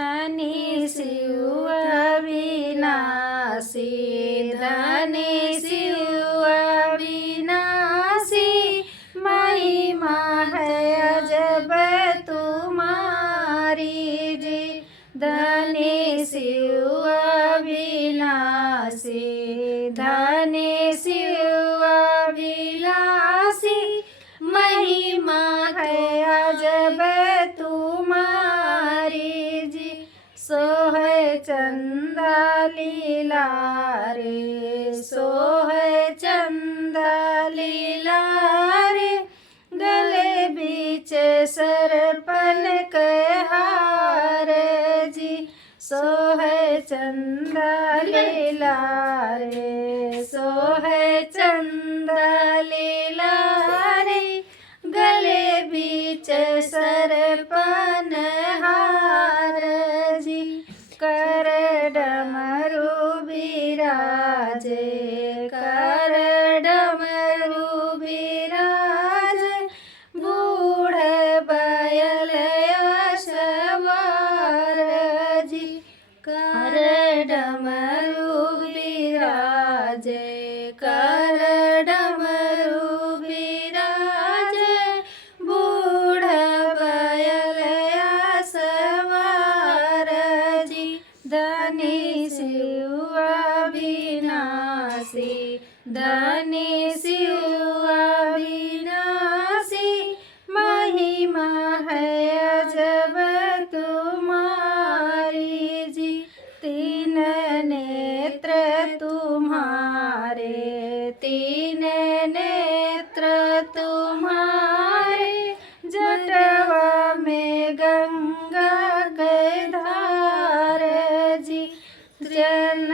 धनी शिव अविनाशी, धनी शिव अविनाशी, महिमा है अजब तुम्हारी जी। धनी शिव अविनाशी, धनी शिव अविनाशी, महिमा है अजब तुम्हारी जी। सोहे चंदा लीला रे, सोहे चंदा लीला रे, गले बीच सरपन के हार जी। सोहे चंदा लीला रे, सोहे चंदा लीला रे, गले बीच सरपन हार जी। कर डमरू बिराजे, कर डमरू बिराजे, बूढ़ बैल सवार जी। कर डमरू बिराजे, कर डमरू बिराजे, बूढ़ बैल सवार जी। धनी शिव अविनाशी, धनी शिव अविनाशी, महिमा है अजब तुम्हारी जी। तीन नेत्र तुम्हारे, तीन नेत्र तुम्हारे, जटवा में गंगा के धार जी। जन